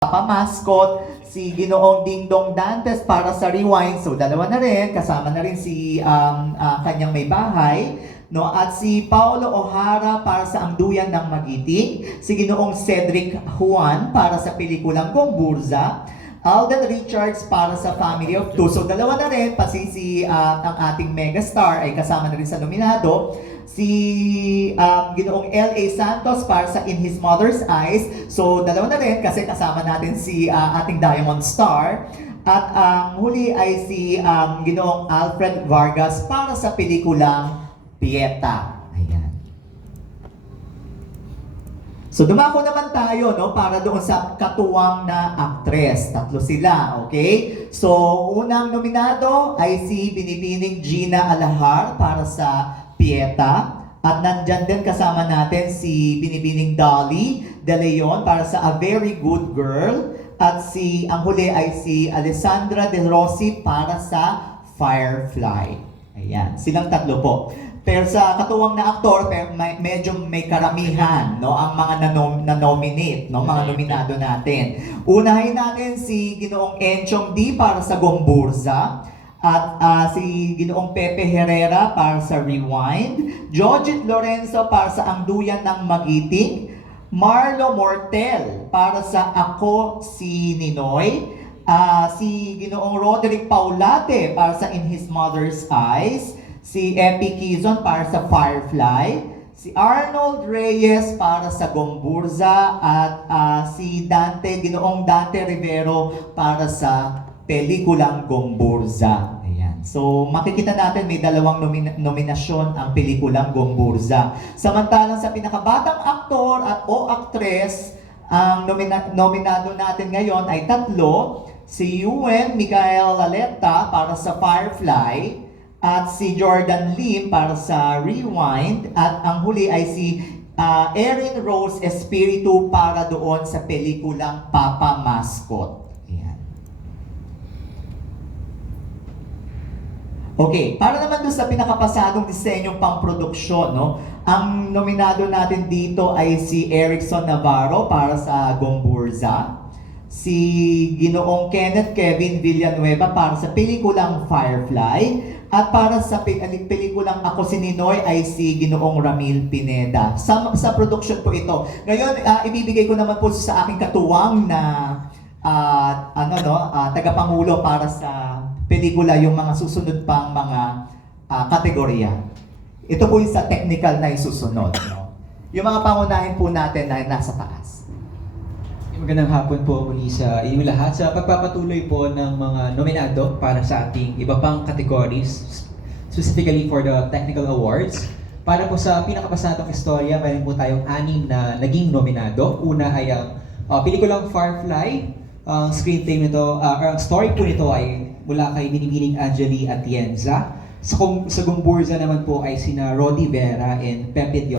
Mascot, si Ginoong Dingdong Dantes para sa Rewind. So dalawa na rin, kasama na rin si kanyang may bahay. No? At si Paolo O'Hara para sa Ang Duyan ng Magiting. Si Ginoong Cedric Juan para sa pelikulang Gomburza. Alden Richards para sa Family of Two. So dalawa na rin, pati ang ating megastar ay kasama na rin sa nominado. Si Ginoong L.A. Santos para sa In His Mother's Eyes. So dalawa na rin kasi kasama natin si ating Diamond Star. At ang huli ay si Ginoong Alfred Vargas para sa pelikulang Pieta. Ayan. So dumako naman tayo para doon sa katuwang na aktres. Tatlo sila, okay? So unang nominado ay si Binibining Gina Alahar para sa Pieta. At nandyan din kasama natin si Binibining Dolly De Leon para sa A Very Good Girl. At ang huli ay si Alessandra Del Rossi para sa Firefly. Ayan, silang tatlo po. Pero sa katuwang na aktor, medyo may karamihan, ang mga na-nominate, mga nominado natin. Unahin natin si Ginoong Enchong D para sa Gomburza, at si Ginoong Pepe Herrera para sa Rewind, Jojit Lorenzo para sa Ang Duyan ng Magiting, Marlo Mortel para sa Ako Si Ninoy, si Ginoong Roderick Paulate para sa In His Mother's Eyes, si Epi Quizon para sa Firefly, si Arnold Reyes para sa Gomburza, at si Ginoong Dante Rivero para sa pelikulang Gomburza. Ayan. So makikita natin may dalawang nominasyon ang pelikulang Gomburza. Samantalang sa pinakabatang aktor o aktres, ang nominado natin ngayon ay tatlo. Si Yuen Mikael Laleta para sa Firefly, at si Jordan Lim para sa Rewind, at ang huli ay si Erin Rose Espiritu para doon sa pelikulang Papa Mascot. Ayan. Okay, para naman doon sa pinakapasadong disenyong pangproduksyon, ang nominado natin dito ay si Erickson Navarro para sa Gomburza, si Ginoong Kenneth Kevin Villanueva para sa pelikulang Firefly, at para sa pelikulang Ako Si Ninoy ay si Ginoong Ramil Pineda. Sa production po ito. Ngayon, ibibigay ko naman po sa aking katuwang na tagapangulo para sa pelikula yung mga susunod pang mga kategorya. Ito po yung sa technical na isusunod. Yung mga pangunahin po natin na nasa taas. Magandang hapon po muli sa inyong lahat sa pagpapatuloy po ng mga nominado para sa ating iba pang categories, specifically for the technical awards. Para po sa pinakapasadong istorya, mayroon po tayong 6 na naging nominado. Una ay ang pelikulang Firefly. Ang screenplay nito, ang story po nito ay mula kay Binibining Angeli Atienza. Sa Gomburza naman po ay sina Rodi Vera and Pepe Dion.